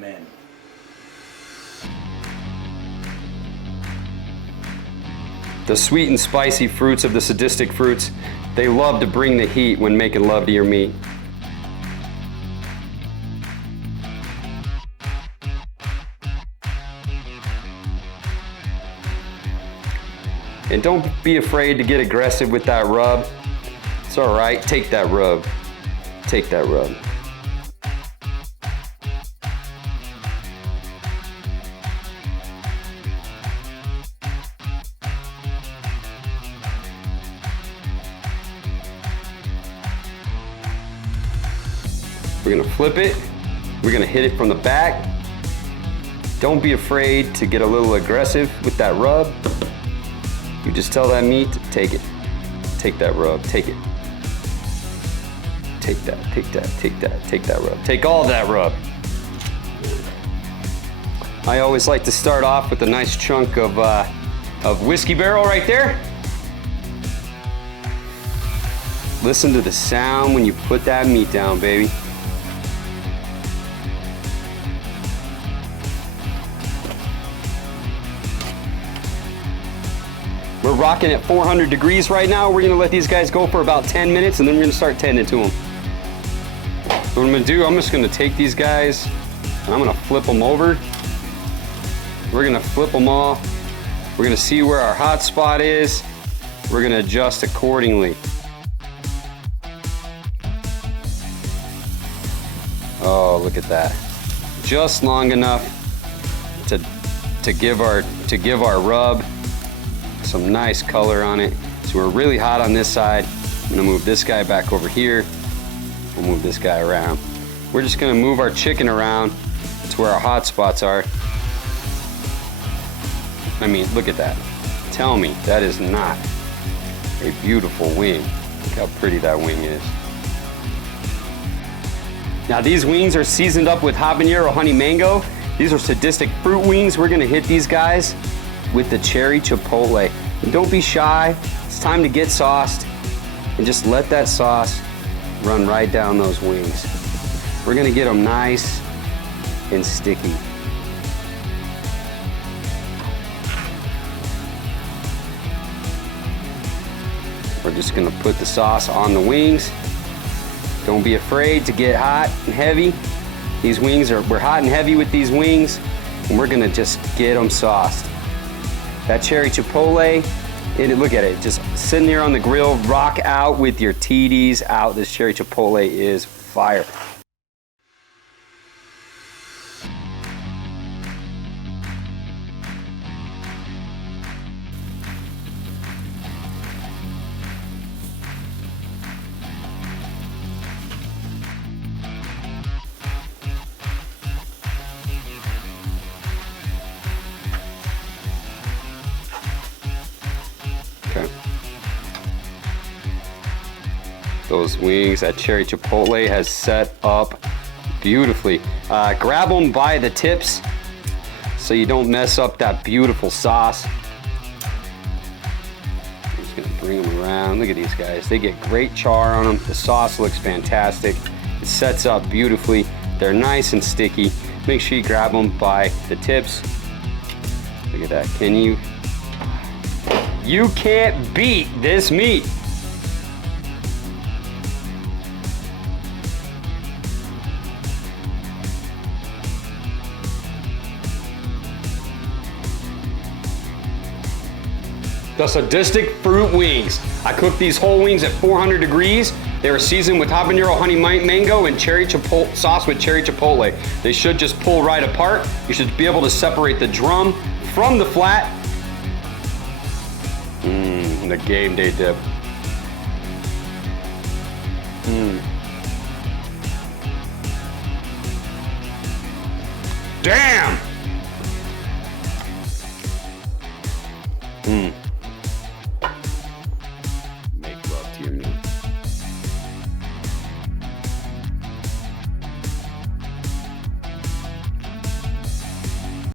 demand. The sweet and spicy fruits of the Sadistic fruits, they love to bring the heat when making love to your meat. And don't be afraid to get aggressive with that rub. It's all right, take that rub. Take that rub. We're gonna flip it. We're gonna hit it from the back. Don't be afraid to get a little aggressive with that rub. You just tell that meat to take it. Take that rub, take it. Take that, take that, take that, take that rub. Take all that rub. I always like to start off with a nice chunk of whiskey barrel right there. Listen to the sound when you put that meat down, baby. We're rocking at 400 degrees right now. We're gonna let these guys go for about 10 minutes and then we're gonna start tending to them. What I'm gonna do, I'm just gonna take these guys and I'm gonna flip them over. We're gonna flip them all. We're gonna see where our hot spot is. We're gonna adjust accordingly. Oh, look at that. Just long enough to give our rub some nice color on it. So we're really hot on this side. I'm gonna move this guy back over here. We'll move this guy around. We're just gonna move our chicken around to where our hot spots are. I mean, look at that. Tell me that is not a beautiful wing. Look how pretty that wing is. Now these wings are seasoned up with Habanero Honey Mango. These are Sadistic fruit wings. We're gonna hit these guys with the cherry chipotle. And don't be shy. It's time to get sauced and just let that sauce run right down those wings. We're gonna get them nice and sticky. We're just gonna put the sauce on the wings. Don't be afraid to get hot and heavy. We're hot and heavy with these wings, and we're gonna just get them sauced. That cherry chipotle, look at it, just sitting there on the grill, rock out with your TDs out. This cherry chipotle is fire. Okay. Those wings, that cherry chipotle has set up beautifully. Grab them by the tips so you don't mess up that beautiful sauce. I'm just gonna bring them around. Look at these guys. They get great char on them. The sauce looks fantastic. It sets up beautifully. They're nice and sticky. Make sure you grab them by the tips. Look at that. Can you? You can't beat this meat. The Sadistic fruit wings. I cooked these whole wings at 400 degrees. They were seasoned with Habanero Honey Mango and cherry chipotle sauce with cherry chipotle. They should just pull right apart. You should be able to separate the drum from the flat. The game day dip. Damn!